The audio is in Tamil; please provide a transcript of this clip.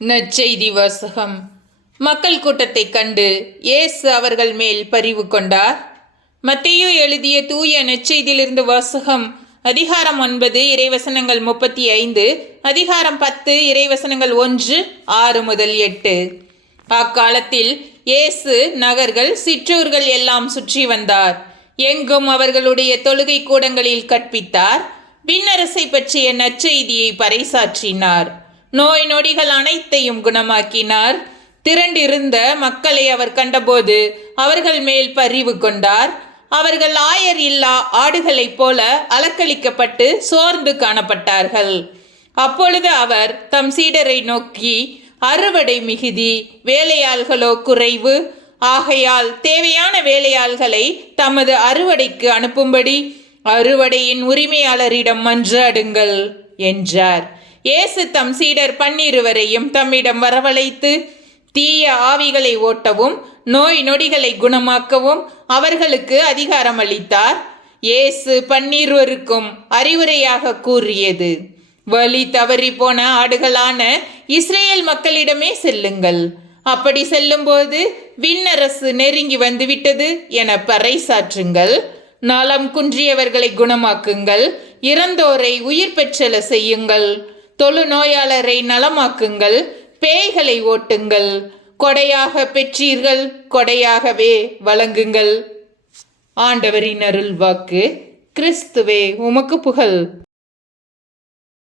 நற்செய்தி வாசகம். மக்கள் கூட்டத்தைக் கண்டு இயேசு அவர்கள் மேல் பரிவு கொண்டார். மத்தேயு எழுதிய தூய நற்செய்தியிலிருந்து வாசகம். அதிகாரம் 9 இறைவசனங்கள் 35, அதிகாரம் 10 இறைவசனங்கள் 1, 6 முதல் 8. அக்காலத்தில் இயேசு நகர்கள் சிற்றூர்கள் எல்லாம் சுற்றி வந்தார். எங்கும் அவர்களுடைய தொழுகை கூடங்களில் கற்பித்தார். விண்ணரசை பற்றிய நற்செய்தியை பறைசாற்றினார். நோய் நொடிகள் அனைத்தையும் குணமாக்கினார். திரண்டிருந்த மக்களை அவர் கண்டபோது அவர்கள் மேல் பரிவு கொண்டார். அவர்கள் ஆயர் இல்லா ஆடுகளைப் போல அலக்களிக்கப்பட்டு சோர்ந்து காணப்பட்டார்கள். அப்பொழுது அவர் தம் சீடரை நோக்கி, அறுவடை மிகுதி, வேலையாள்களோ குறைவு. ஆகையால் தேவையான வேலையாள்களை தமது அறுவடைக்கு அனுப்பும்படி அறுவடையின் உரிமையாளரிடம் மன்றாடுங்கள் என்றார். இயேசு தம் சீடர் 12 தம்மிடம் வரவழைத்து தீய ஆவிகளை ஓட்டவும் நோய் நொடிகளை குணமாக்கவும் அவர்களுக்கு அதிகாரம் அளித்தார். இயேசு 12 அறிவுரையாக கூறியது: வழி தவறி போன ஆடுகளான இஸ்ரேல் மக்களிடமே செல்லுங்கள். அப்படி செல்லும்போது விண்ணரசு நெருங்கி வந்துவிட்டது என பறைசாற்றுங்கள். நலம் குன்றியவர்களை குணமாக்குங்கள். இறந்தோரை உயிர் பெற்றல செய்யுங்கள். தொழு நோயாளரை நலமாக்குங்கள். பேய்களை ஓட்டுங்கள். கொடையாக பெற்றீர்கள், கொடையாகவே வழங்குங்கள். ஆண்டவரின் அருள் வாக்கு. கிறிஸ்துவே உமக்கு புகழ்.